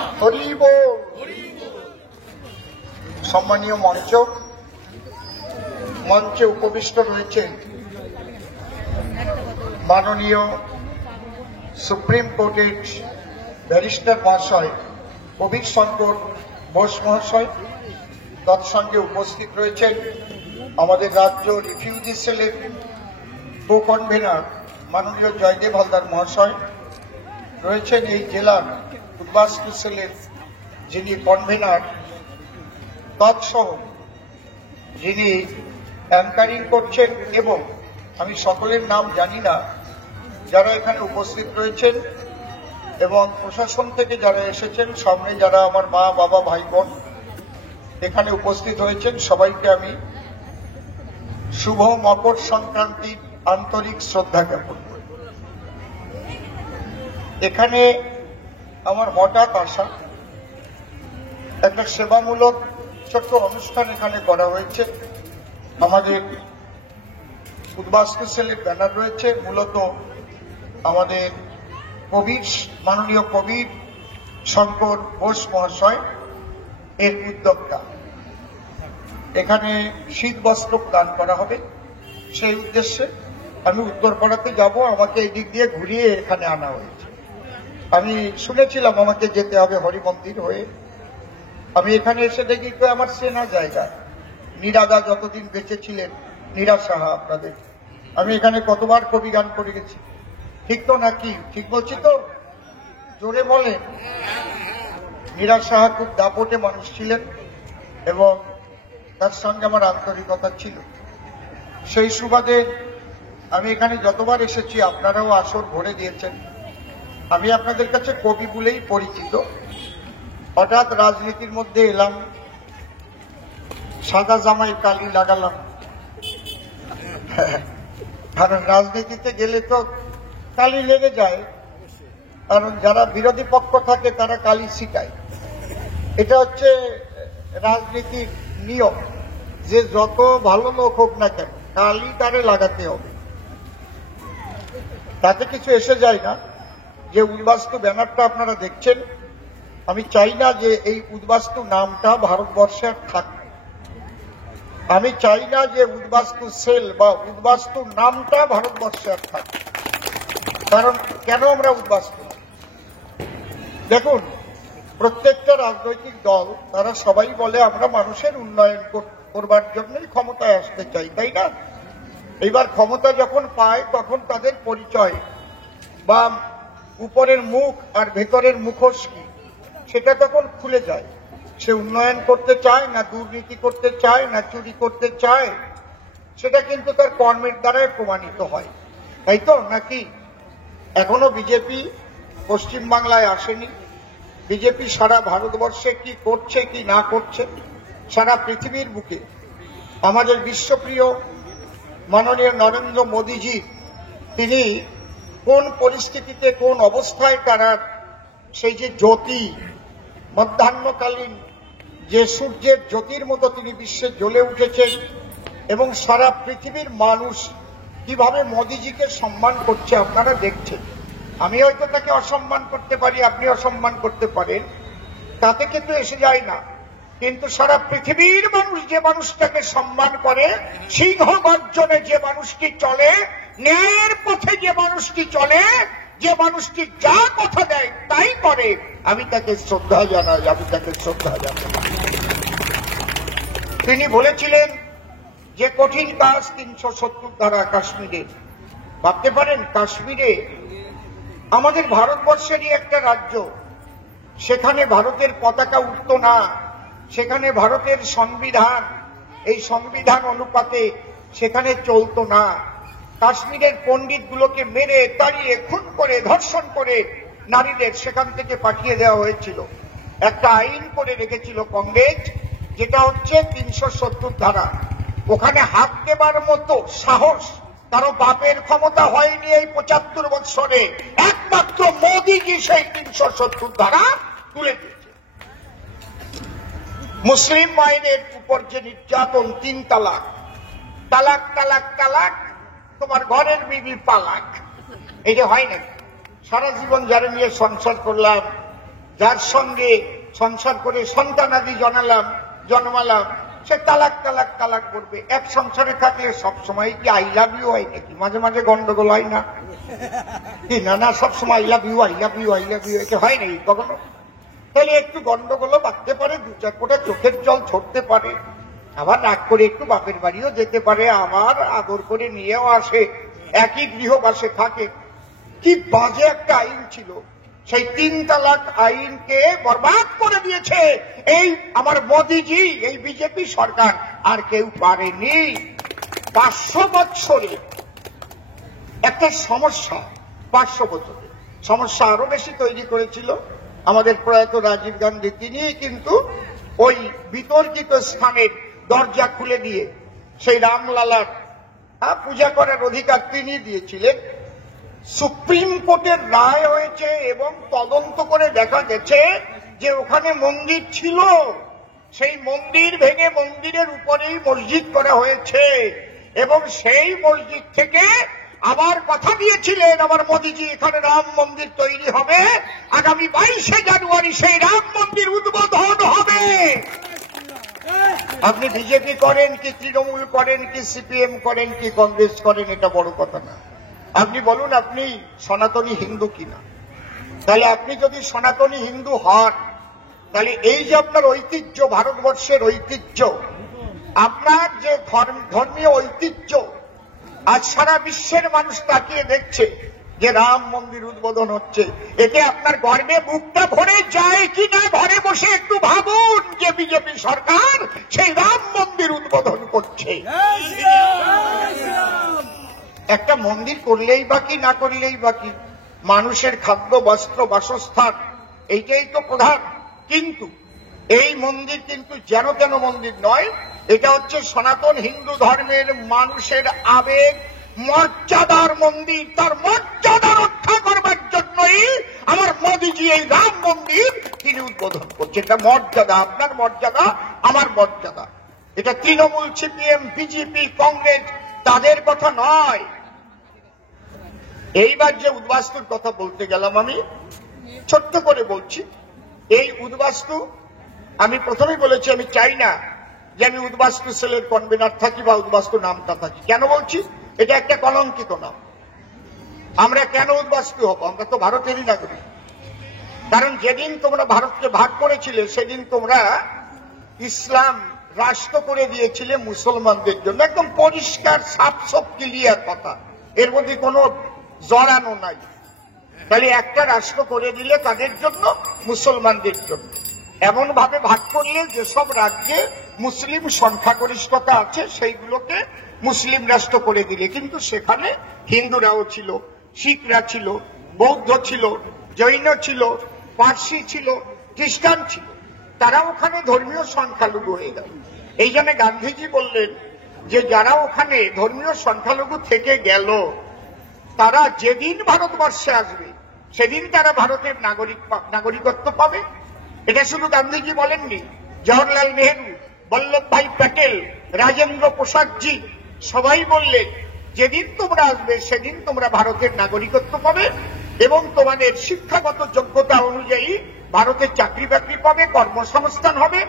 হরি বল। সম্মানীয় মঞ্চে উপবিষ্ট রয়েছেন মাননীয় সুপ্রিম কোর্টের ব্যারিস্টার মহাশয় কবির শঙ্কর বোস মহাশয়। তৎসঙ্গে উপস্থিত রয়েছেন আমাদের রাজ্য রিফিউজি সেলের কো কনভেনার মাননীয় জয়দেব হালদার মহাশয়। রয়েছেন এই জেলার উদ্বাস্তু সেলের যিনি কনভেনার তৎসহ যিনি অ্যাঙ্কারিং করছেন, এবং আমি সকলের নাম জানি না যারা এখানে উপস্থিত রয়েছেন, এবং প্রশাসন থেকে যারা এসেছেন, সামনে যারা আমার মা বাবা ভাই বোন এখানে উপস্থিত হয়েছেন, সবাইকে আমি শুভ মকর সংক্রান্তির আন্তরিক শ্রদ্ধা জ্ঞাপন করি। এখানে আমার হঠাৎ আসা, একটা সেবামূলক ছোট্ট অনুষ্ঠান এখানে করা হয়েছে। আমাদের উদ্বাস্তু সেলের ব্যানার রয়েছে, মূলত আমাদের মাননীয় কবির শঙ্কর বোস মহাশয় এর উদ্যোক্তা। এখানে শীত বস্ত্র দান করা হবে, সেই উদ্দেশ্যে আমি উত্তরপাড়াতে যাব। আমাকে এই দিক দিয়ে ঘুরিয়ে এখানে আনা হয়েছে। আমি শুনেছিলাম আমাকে যেতে হবে হরি মন্দির হয়ে। আমি এখানে এসে দেখি তো আমার চেনা জায়গা, নীরাদা যতদিন বেঁচে ছিলেন, নীরা সাহা আপনাদের, আমি এখানে কতবার কবি গান করে গেছি। ঠিক তো নাকি? ঠিক বলছি তো? জোরে বলেন। নীরা সাহা খুব দাপটে মানুষ ছিলেন এবং তার সঙ্গে আমার আন্তরিকতা ছিল। সেই সুবাদে আমি এখানে যতবার এসেছি আপনারাও আসর ভরে দিয়েছেন। আমি আপনাদের কাছে কবি বলেই পরিচিত। হঠাৎ রাজনীতির মধ্যে এলাম, সাদা জামাই কালি লাগালাম, কারণ রাজনীতিতে গেলে তো কালি লেগে যায়, কারণ যারা বিরোধী পক্ষ থাকে তারা কালি ছিটায়। এটা হচ্ছে রাজনীতির নিয়ম, যে যত ভালো লোক হোক না কেন কালি তারে লাগাতে হবে, তাতে কিছু এসে যায় না। যে উদ্বাস্তু ব্যানারটা আপনারা দেখছেন, আমি চাই না যে এই উদ্বাস্তু নামটা ভারতবর্ষে আর থাকবে। আমি চাই না যে উদ্বাস্তু সেল বা উদ্বাস্তু নামটা ভারতবর্ষে আর থাকবে। কারণ কেন আমরা উদ্বাস্তু? দেখুন, প্রত্যেকটা রাজনৈতিক দল তারা সবাই বলে আমরা মানুষের উন্নয়ন করবার জন্যই ক্ষমতায় আসতে চাই, তাই না? এইবার ক্ষমতা যখন পায় তখন তাদের পরিচয় বা উপরের মুখ আর ভেতরের মুখোশ কি সেটা তখন খুলে যায়। সে উন্নয়ন করতে চায় না, দুর্নীতি করতে চায় না, চুরি করতে চায়, সেটা কিন্তু তার কর্মের দ্বারাই প্রমাণিত হয়, তাই তো নাকি? এখনো বিজেপি পশ্চিমবাংলায় আসেনি। বিজেপি সারা ভারতবর্ষে কি করছে কি না করছে, সারা পৃথিবীর বুকে আমাদের বিশ্বপ্রিয় মাননীয় নরেন্দ্র মোদীজি তিনি কোন পরিস্থিতিতে কোন অবস্থায় তারা সেই যে জ্যোতি, মধ্যাহ্নকালীন যে সূর্যের জ্যোতির মতো তিনি বিশ্বে জ্বলে উঠেছেন, এবং সারা পৃথিবীর মানুষ কিভাবে মোদীজিকে সম্মান করছে আপনারা দেখছেন। আমি হয়তো তাকে অসম্মান করতে পারি, আপনি অসম্মান করতে পারেন, তাতে কিন্তু এসে যায় না। কিন্তু সারা পৃথিবীর মানুষ যে মানুষটাকে সম্মান করে, সিংহ গর্জনে যে মানুষটি চলে, ন্যায়ের পথে যে মানুষটি চলে, যে মানুষটি যা কথা দেয় তাই করে, আমি তাকে শ্রদ্ধা জানাই, আমি তাকে শ্রদ্ধা জানাই। তিনি বলেছিলেন যে কঠিন কাজ 370 ধারা কাশ্মীরে। ভাবতে পারেন কাশ্মীরে আমাদের ভারতবর্ষেরই একটা রাজ্য, সেখানে ভারতের পতাকা উঠত না, সেখানে ভারতের সংবিধান, এই সংবিধান অনুপাতে সেখানে চলতো না। কাশ্মীরের পণ্ডিতগুলোকে মেরে তাড়িয়ে খুন করে ধর্ষণ করে নারীদের সেখান থেকে পাঠিয়ে দেওয়া হয়েছিল। একটা আইন করে রেখেছিল কংগ্রেস, যেটা হচ্ছে 370 ধারা। ওখানে হাত দেবার মতো সাহস কারো বাপের ক্ষমতা হয়নি এই 75 বৎসরে। একমাত্র মোদীজি সেই 370 ধারা তুলে দিয়েছে। মুসলিম মায়েদের উপর যে নির্যাতন, 3 তালাক, তালাক তালাক তালাক, তোমার ঘরের বিবি পালাক, এটা হয় নাকি? সারা জীবন যারা নিয়ে সংসার করলাম যার সঙ্গে সংসার করে সন্তানাদি জন্মালাম, সে তালাক তালাক তালাক করবে। এক সংসারে থাকলে সবসময় কি আই লাভ ইউ হয় নাকি? মাঝে মাঝে গন্ডগোল হয় না কি? না না, সবসময় I love you I love you I love you এটা হয় নাকি কখনো? তাহলে একটু গন্ডগোলও বাঁধতে পারে, দু চার ফোঁটা চোখের জল ছড়তে পারে, আবার রাগ করে একটু বাপের বাড়িও যেতে পারে, আবার আদর করে নিয়েও আসে, একই গৃহবাসে থাকে। কি বাজে একটা আইন ছিল! সেই 3 তালাক আইনকে বরবাদ করে দিয়েছে এই আমার মোদিজি, এই বিজেপি সরকার, আর কেউ পারেনি। 500 বছরে একটা সমস্যা, 500 বছরে সমস্যা আরো বেশি তৈরি করেছিল আমাদের প্রয়াত রাজীব গান্ধী। তিনি কিন্তু ওই বিতর্কিত স্থানের দরজা খুলে দিয়ে সেই রামলালার পূজা করার অধিকার তিনি দিয়েছিলেন। সুপ্রিম কোর্টের রায় হয়েছে এবং তদন্ত করে দেখা গেছে যে ওখানে মন্দির ছিল, সেই মন্দির ভেঙে মন্দিরের উপরেই মসজিদ করা হয়েছে, এবং সেই মসজিদ থেকে আবার কথা দিয়েছিলেন আমার মোদিজি, এখানে রাম মন্দির তৈরি হবে, আগামী 22শে জানুয়ারি সেই রাম মন্দির উদ্বোধন হবে। আপনি বিজেপি করেন কি তৃণমূল করেন কি সিপিএম করেন কি কংগ্রেস করেন, এটা বড় কথা না। আপনি বলুন আপনি সনাতনী হিন্দু কিনা। তাহলে আপনি যদি সনাতনী হিন্দু হন, তাহলে এই যে আপনার ঐতিহ্য, ভারতবর্ষের ঐতিহ্য, আপনার যে ধর্মীয় ঐতিহ্য, আজ সারা বিশ্বের মানুষ তাকিয়ে দেখছে যে রাম মন্দির উদ্বোধন হচ্ছে, এতে আপনার গর্বে বুকটা ভরে যায় কিনা? ঘরে বসে একটু ভাবুন যে বিজেপি সরকার সেই রাম মন্দির উদ্বোধন করছে। একটা মন্দির করলেই বাকি, না করলেই বাকি, মানুষের খাদ্য বস্ত্র বাসস্থান এইটাই তো প্রধান। কিন্তু এই মন্দির কিন্তু যেন তেন মন্দির নয়, এটা হচ্ছে সনাতন হিন্দু ধর্মের মানুষের আবেগ, মর্যাদার মন্দির। তার মর্যাদা রক্ষা করবার জন্যই আমার মোদিজি এই রাম মন্দির তিনি উদ্বোধন করছেন। এটা মর্যাদা, আপনার মর্যাদা, আমার মর্যাদা। এটা তৃণমূল, সিপিএম, বিজেপি, কংগ্রেস তাদের কথা নয়। এইবার যে উদ্বাস্তুর কথা বলতে গেলাম, আমি ছোট্ট করে বলছি। এই উদ্বাস্তু, আমি প্রথমেই বলেছি আমি চাই না যে আমি উদ্বাস্তু সেলের কনভেনার থাকি বা উদ্বাস্তু নামটা থাকি। কেন বলছি? এটা একটা কলঙ্কিত নাম। আমরা কেন উদ্বাস্তু হব? আমরা তো ভারতেরই নাগরিক। কারণ যেদিন তোমরা ভারতকে ভাগ করেছিলে সেদিন তোমরা ইসলাম রাষ্ট্র করে দিয়েছিলে মুসলমানদের জন্য, একদম পরিষ্কার সাফ ক্লিয়ার কথা, এর মধ্যে কোনো জড়ানো নাই। তাহলে একটা রাষ্ট্র করে দিলে কাদের জন্য? মুসলমানদের জন্য। এমন ভাবে ভাগ করলে যেসব রাজ্যে মুসলিম সংখ্যাগরিষ্ঠতা আছে সেইগুলোকে মুসলিম রাষ্ট্র করে দিলে, কিন্তু সেখানে হিন্দুরাও ছিল, শিখরা ছিল, বৌদ্ধ ছিল, জৈন ছিল, পার্সি ছিল, খ্রিস্টান ছিল, তারা ওখানে ধর্মীয় সংখ্যালঘু হয়ে গেল। এই জন্য গান্ধীজি বললেন যে যারা ওখানে ধর্মীয় সংখ্যালঘু থেকে গেল, তারা যেদিন ভারতবর্ষে আসবে সেদিন তারা ভারতের নাগরিকত্ব পাবে। এটা শুধু গান্ধীজি বলেননি, জওহরলাল নেহরু, বল্লভভাই প্যাটেল, রাজেন্দ্র প্রসাদজি সবাই বললেন যেদিন তোমরা আসবে সেদিন তোমরা ভারতের নাগরিকত্ব পাবে এবং তোমাদের শিক্ষাগত যোগ্যতা অনুযায়ী ভারতের চাকরি বাকরি পাবে, কর্মসংস্থান হবে,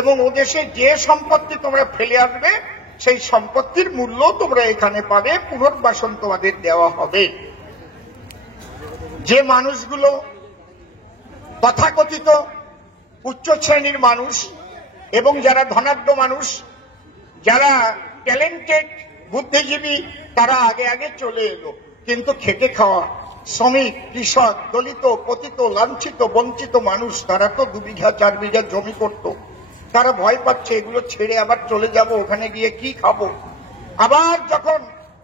এবং ওদেশে যে সম্পত্তি তোমরা ফেলে আসবে সেই সম্পত্তির মূল্য তোমরা এখানে পাবে, পুনর্বাসন তোমাদের দেওয়া হবে। যে মানুষগুলো তথাকথিত উচ্চ শ্রেণীর মানুষ এবং যারা ধনাঢ্য মানুষ, যারা ট্যালেন্টেড বুদ্ধিজীবী, তারা আগে আগে চলে এলো, কিন্তু খেটে খাওয়া শ্রমিক, কৃষক, দলিত, পতিত, লাঞ্ছিত, বঞ্চিত মানুষ, তারা তো 2 বিঘা 4 বিঘা জমি করত, তারা ভয় পাচ্ছে এগুলো ছেড়ে আবার চলে যাব, ওখানে গিয়ে কি খাবো। আবার যখন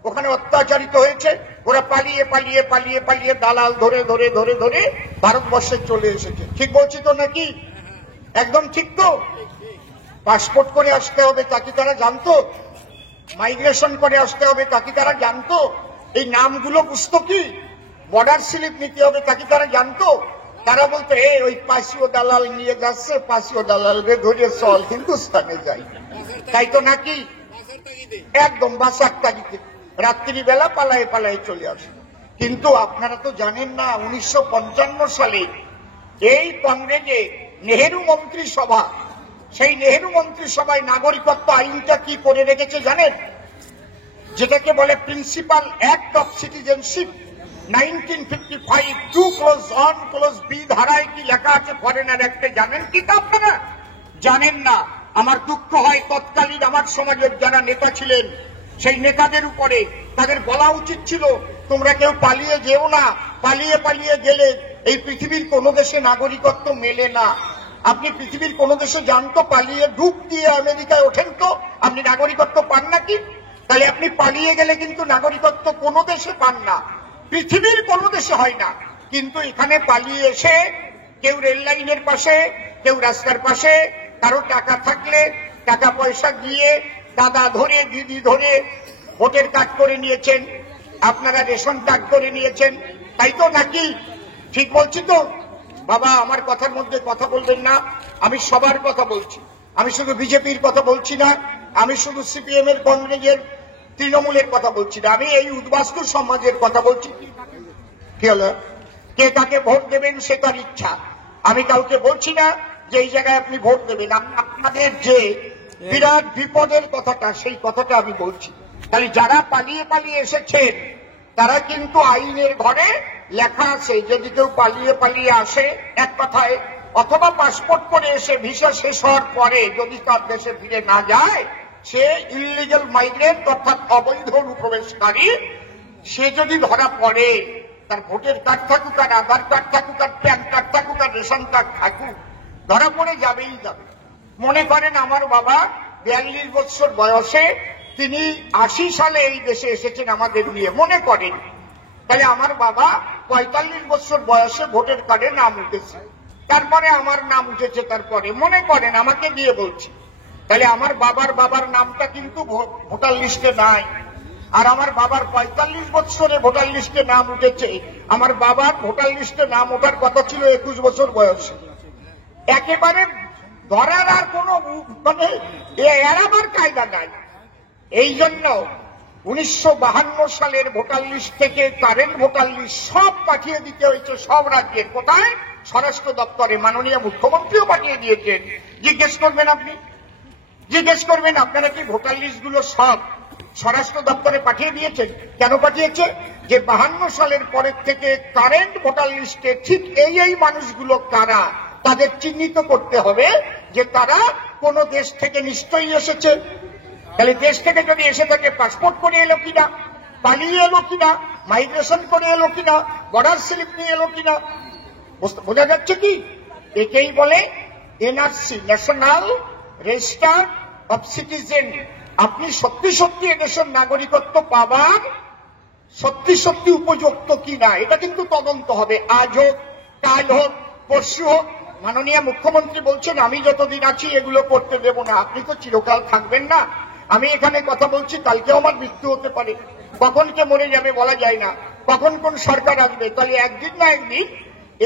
ওখানে অত্যাচারিত হয়েছে, ওরা পালিয়ে পালিয়ে পালিয়ে পালিয়ে দালাল ধরে ধরে ধরে ধরে ভারতবর্ষে চলে এসেছে। ঠিক বলছি তো নাকি? একদম ঠিক তো? পাসপোর্ট করে আসতে হবে তা কি তারা জানতো? মাইগ্রেশন করে আসতে হবে তা কি তারা জানতো? এই নামগুলো বুঝতো কি? বর্ডার স্লিপ নিতে হবে তা কি তারা জানতো? তারা বলতো ওই পাশিও দালাল নিয়ে যাচ্ছে, পাশিও দালালকে ধরে চল হিন্দুস্তানে যাই। তাই তো নাকি? একদম বাসার তাগিদে রাত্রিবেলা পালায়ে পালায়ে চলে আসে। কিন্তু আপনারা তো জানেন না, 1955 সালে এই কংগ্রেসে নেহেরু মন্ত্রিসভা, সেই নেহেরু মন্ত্রিসভায় নাগরিকত্ব আইনটা কি করে রেখেছে জানেন? যেটাকে বলে principal act of citizenship 1955 2 B ধারায় কি লেখা আছে ফরেনার অ্যাক্টে জানেন কি তা আপনারা? জানেন না। আমার দুঃখ হয় তৎকালীন আমার সমাজের যারা নেতা ছিলেন সেই নেতাদের উপরে, তাদের বলা উচিত ছিল তোমরা কেউ পালিয়ে যেও না, পালিয়ে পালিয়ে গেলে এই পৃথিবীর কোন দেশে নাগরিকত্ব মেলে না। আপনি পৃথিবীর কোন দেশে যান তো, পালিয়ে ডুব দিয়ে আমেরিকায় ওঠেন তো, আপনি নাগরিকত্ব পান নাকি? তাহলে আপনি পালিয়ে গেলে কিন্তু নাগরিকত্ব কোন দেশে পান না, পৃথিবীর কোন দেশে হয় না। কিন্তু এখানে পালিয়ে এসে কেউ রেল লাইনের পাশে, কেউ রাস্তার পাশে, কারো টাকা থাকলে টাকা পয়সা দিয়ে দাদা ধরে দিদি ধরে ভোটের কার্ড করে নিয়েছেন, আপনারা রেশন কার্ড করে নিয়েছেন, তাই তো নাকি? ঠিক বলছি তো? বাবা আমার কথার মধ্যে কথা বলবেন না, আমি সবার কথা বলছি, আমি শুধু বিজেপির কথা বলছি না, আমি শুধু সিপিএম এর, কংগ্রেসের, তৃণমূলের কথা বলছি না, আমি এই উদ্বাস্তু সমাজের কথা বলছি। কি হলো? কে কাকে ভোট দেবেন সে তার ইচ্ছা, আমি কাউকে বলছি না যে এই জায়গায় আপনি ভোট দেবেন। আপনাদের যে বিরাট বিপদের কথাটা, সেই কথাটা আমি বলছি। তাহলে যারা পালিয়ে পালিয়ে এসেছেন তারা কিন্তু আইনের ঘরে লেখা আছে, যদি কেউ পালিয়ে পালিয়ে আসে এক কথায়, অথবা পাসপোর্ট করে এসে ভিসা শেষ হওয়ার পরে যদি তার দেশে ফিরে না যায়, সে ইললিগাল মাইগ্রেন্ট অর্থাৎ অবৈধ অনুপ্রবেশকারী, সে যদি ধরা পড়ে, তার ভোটার কার্ড থাকুক আর আধার কার্ড থাকুক আর প্যান কার্ড থাকুক আর রেশন কার্ড থাকুক, ধরা পড়ে যাবেই যাবে। মনে করেন আমার বাবা 42 বছর বয়সে, তিনি 80 সালে এই দেশে এসেছেন আমাদের নিয়ে, মনে করেন। তাহলে আমার বাবা 45 বছর বয়সে ভোটার কার্ডে নাম উঠেছে, তারপরে আমার নাম উঠেছে, তারপরে মনে করেন আমাকে দিয়ে বলছি, তাহলে আমার বাবার নামটা কিন্তু ভোটার লিস্টে নাই। আর আমার বাবার 45 বছরে ভোটার লিস্টে নাম উঠেছে, আমার বাবার ভোটার লিস্টে নাম ওঠার কথা ছিল 21 বছর বয়সে। একেবারে ধরার আর কোন মানে এড়াবার কায়দা নাই। এই জন্য 1952 সালের ভোটার লিস্ট থেকে কারেন্ট ভোটার লিস্ট সব পাঠিয়ে দিতে হয়েছে সব রাজ্যের। কোথায়? স্বরাষ্ট্র দপ্তরে। মাননীয় মুখ্যমন্ত্রীও পাঠিয়ে দিয়েছেন। জিজ্ঞেস করবেন আপনি, জিজ্ঞেস করবেন আপনারা কি ভোটার লিস্ট গুলো সব স্বরাষ্ট্র দপ্তরে পাঠিয়ে দিয়েছেন? কেন পাঠিয়েছে? যে 52 সালের পরের থেকে কারেন্ট ভোটার লিস্টে ঠিক এই মানুষগুলো কারা, তাদের চিহ্নিত করতে হবে যে তারা কোন দেশ থেকে নিশ্চয়ই এসেছে। তাহলে দেশ থেকে যদি এসে থাকে, পাসপোর্ট করে এলো কিনা, পালিয়ে এলো কিনা, মাইগ্রেশন করে এলো কিনা, বর্ডার স্লিপ নিয়ে এলো কিনা, বোঝা যাচ্ছে কি? একেই বলে NRC, national register of citizen. আপনি সত্যি সত্যি এদেশের নাগরিকত্ব পাবার সত্যি সত্যি উপযুক্ত কিনা, এটা কিন্তু তদন্ত হবে। আজ হোক, কাল হোক, পরশু হোক। মাননীয় মুখ্যমন্ত্রী বলছেন আমি যতদিন আছি এগুলো করতে দেব না। আপনি তো চিরকাল থাকবেন না। আমি এখানে কথা বলছি, কালকেও আমার মৃত্যু হতে পারে, কখন কে মরে যাবে বলা যায় না, কখন কোন সরকার আসবে। তাহলে একদিন না একদিন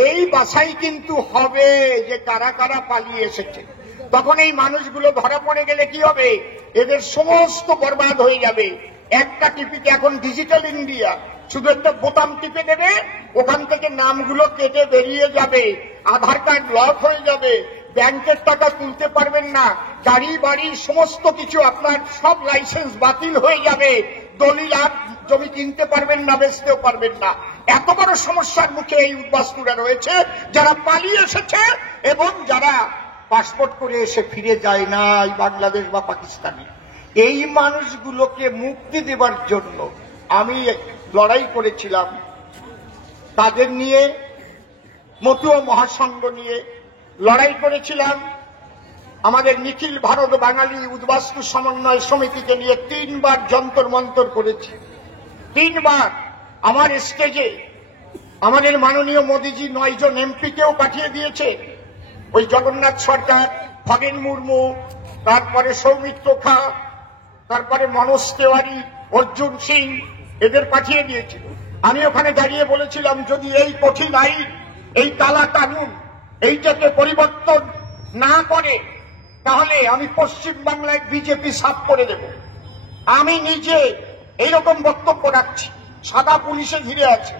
এই বাছাই কিন্তু হবে যে কারা কারা পালিয়ে এসেছে। তখন এই মানুষগুলো ধরা পড়ে গেলে কি হবে? এদের সমস্ত বরবাদ হয়ে যাবে। একটা টিপিতে, এখন ডিজিটাল ইন্ডিয়া, শুধু একটা বোতাম টিপে দেবে, ওখান থেকে নামগুলো কেটে বেরিয়ে যাবে, আধার কার্ড লক হয়ে যাবে, ব্যাংকের টাকা তুলতে পারবেন না, গাড়ি বাড়ি সমস্ত কিছু আপনার সব লাইসেন্স বাতিল হয়ে যাবে, দলিল আর জমি কিনতে পারবেন না, বেচতেও পারবেন না। এত বড় সমস্যার মুখে এই উদ্বাস্তুরা রয়েছে, যারা পালিয়ে এসেছে এবং যারা পাসপোর্ট করে এসে ফিরে যায় না বাংলাদেশ বা পাকিস্তানে। এই মানুষগুলোকে মুক্তি দেবার জন্য আমি লড়াই করেছিলাম, তাদের নিয়ে, মতুয়া মহাসংঘ নিয়ে লড়াই করেছিলাম। আমাদের নিখিল ভারত বাঙালি উদ্বাস্তু সমন্বয় সমিতিকে নিয়ে 3 বার যন্তর মন্তর করেছি। 3 বার আমার স্টেজে আমাদের মাননীয় মোদীজি 9 জন এমপিকেও পাঠিয়ে দিয়েছে। ওই জগন্নাথ সরকার, খগেন মুর্মু, তারপরে সৌমিত্র খা, তারপরে মনোজ তেওয়ারি, অর্জুন সিং, এদের পাঠিয়ে দিয়েছিল। আমি ওখানে দাঁড়িয়ে বলেছিলাম যদি এই কঠিন আইন, এই কালা কানুন, এইটাকে পরিবর্তন না করে তাহলে আমি পশ্চিম বাংলায় বিজেপি সাফ করে দেব। আমি নিজে এইরকম বক্তব্য রাখছি। সাদা পুলিশে ঘিরে আছে,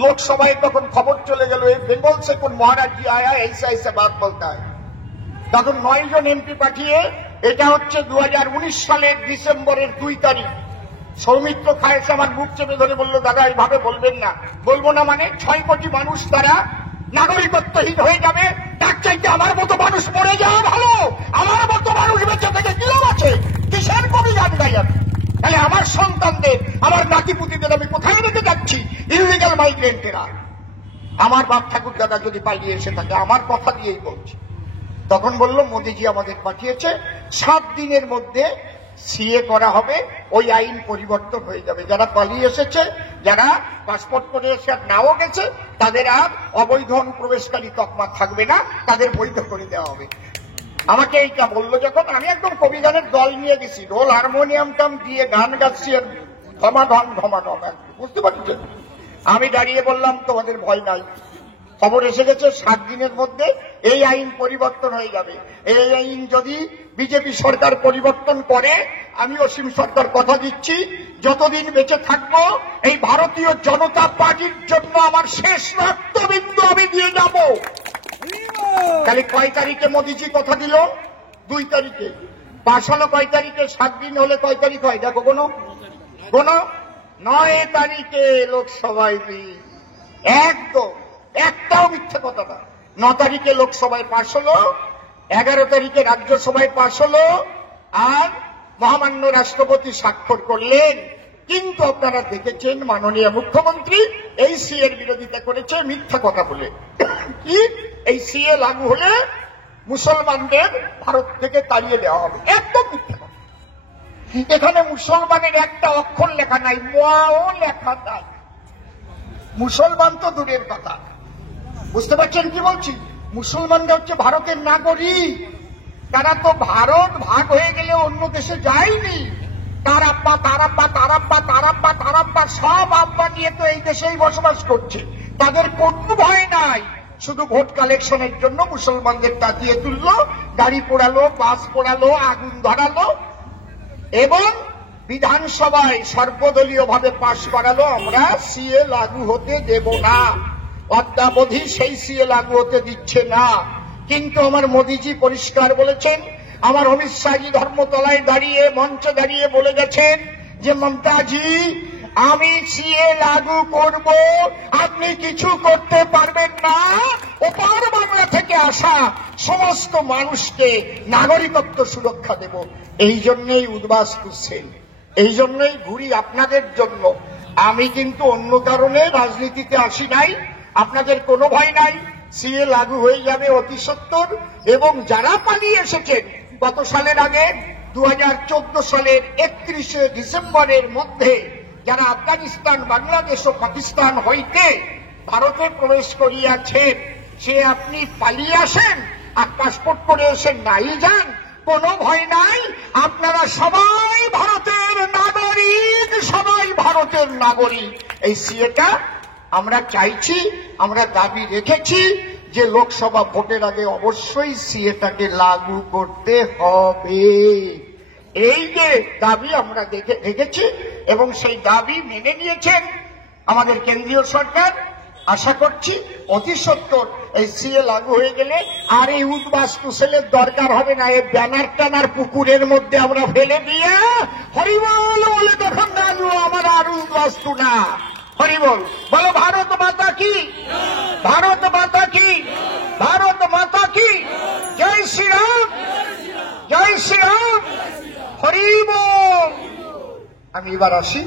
लोकसभाয় তখন খবর চলে গেল এই বেঙ্গল से কোন মহারাজ जी आया ऐसा ऐसा बात बोलता है তখন 9 জন এমপি পাঠিয়ে এটা হচ্ছে 2019 সালের ডিসেম্বরের 2 তারিখ সৌমিত্র খায়েস আমার বুক চেপে ধরে বলল দাদা এইভাবে বলবেন না বলবো না মানে 6 কোটি মানুষ তারা নাগরিকত্বহীন হয়ে যাবে তার চাইতে আমার মতো মানুষ মরে যাওয়া ভালো আমার মতো মানুষ বেঁচে থেকে কি লাভ আছে কিসের কবি গান গাই আমি তাহলে আমার সন্তানদের আমার নাতিপুতিদের আমি কোথায় রেখে যাচ্ছি ইলিগাল মাইগ্রেন্টেরা আমার বাপ ঠাকুর দাদা যদি পালিয়ে এসে থাকে আমার কথা দিয়েই বলছি তখন বলল মোদিজি আমাদের পাঠিয়েছে 7 দিনের মধ্যে সিএ করা হবে ওই আইন পরিবর্তন হয়ে যাবে যারা পালিয়ে এসেছে যারা পাসপোর্ট করে এসে নাও গেছে তাদের আর অবৈধ অনুপ্রবেশকারী তকমা থাকবে না তাদের বৈধ করে দেওয়া হবে আমাকে এইটা বললো যখন আমি একদম কবিগানের দল নিয়ে গেছি রোল হারমোনিয়ামটাম দিয়ে গান গাচ্ছি আর ধমাধম ধমাধম বুঝতে পারছেন আমি দাঁড়িয়ে বললাম তোমাদের ভয় নাই খবর এসে গেছে 7 দিনের মধ্যে এই আইন পরিবর্তন হয়ে যাবে এই আইন যদি বিজেপি সরকার পরিবর্তন করে আমি অসীম সরকার কথা দিচ্ছি যতদিন বেঁচে থাকবো এই ভারতীয় জনতা পার্টির জন্য আমার শেষ রক্তবিন্দু আমি দিয়ে যাব তাহলে কয় তারিখে মোদিজি কথা দিল 2 তারিখে পাশ হলো কয় তারিখে 7 দিন হলে কয় তারিখ হয় দেখো কোনো 9 তারিখে লোকসভায় একদম একটাও মিথ্যে কথা না 9 তারিখে লোকসভায় পাশ হলো 11 তারিখে রাজ্যসভায় পাশ হলো আর মহামান্য রাষ্ট্রপতি স্বাক্ষর করলেন কিন্তু আপনারা দেখেছেন মাননীয় মুখ্যমন্ত্রী এই সিএর বিরোধিতা করেছে মিথ্যা কথা বলে কি এই সিএ লাগু হলে মুসলমানদের ভারত থেকে তাড়িয়ে দেওয়া হবে একদম মিথ্যা কথা এখানে মুসলমানের একটা অক্ষর লেখা নাই ওয়াও লেখা নাই মুসলমান তো দূরের কথা বুঝতে পারছেন কি বলছি মুসলমানরা হচ্ছে ভারতের নাগরিক তারা তো ভারত ভাগ হয়ে গেলে অন্য দেশে যায়নি তার আব্বা তার আব্বা তার আব্বা তার আব্বা তার আব্বা সব আব্বা নিয়ে তো এই দেশেই বসবাস করছে তাদের কোনো ভয় নাই শুধু ভোট কালেকশনের জন্য মুসলমানদের তাকিয়ে তুললো গাড়ি পোড়ালো বাস পোড়ালো আগুন ধরালো এবং বিধানসভায় সর্বদলীয় ভাবে পাশ করালো আমরা সিএ লাগু হতে দেব না অদ্যাবধি সেই সিএ লাগু হতে দিচ্ছে না কিন্তু আমার মোদিজি পরিষ্কার বলেছেন আমার অমিত শাহজি ধর্মতলায় দাঁড়িয়ে মঞ্চে দাঁড়িয়ে বলে গেছেন যে মমতাজি আমি সিএ লাগু করব আপনি কিছু করতে পারবেন না ওপার বাংলা থেকে আসা সমস্ত মানুষকে নাগরিকত্ব সুরক্ষা দেব এই জন্যই উদ্বাস তুলছেন এই জন্যই ঘুরি আপনাদের জন্য আমি কিন্তু অন্য কারণে রাজনীতিতে আসি নাই আপনাদের কোনো ভয় নাই সিএ লাগু হয়ে যাবে অতি সত্বর এবং যারা পালিয়ে এসেছেন গত সালের আগে 2014 সালের 31 ডিসেম্বরের মধ্যে যারা আফগানিস্তান বাংলাদেশ ও পাকিস্তান হইতে ভারতে প্রবেশ করিয়াছেন সে আপনি পালিয়ে আসেন আর পাসপোর্ট করে এসে নাই যান কোনো ভয় নাই আপনারা সবাই ভারতের নাগরিক সবাই ভারতের নাগরিক এই সিএটা আমরা চাইছি আমরা দাবি রেখেছি যে লোকসভা ভোটের আগে অবশ্যই সিএটাকে লাগু করতে হবে এই যে দাবি আমরা রেখেছি এবং সেই দাবি মেনে নিয়েছেন আমাদের কেন্দ্রীয় সরকার আশা করছি অতি সত্বর এই সিএ লাগু হয়ে গেলে আর এই উদ্বাস্তু সেলের দরকার হবে না এই ব্যানার টানার পুকুরের মধ্যে আমরা ফেলে দিয়ে হরিবল বলে তখন নাজু আমার আর উদ্বাস্তু না হরিবল বলো ভারত মাতা কি ভারত মাতা কি ভারত মাতা কি জয় শ্রীরাম জয় শ্রীরাম হরিবল আমি এবার আসি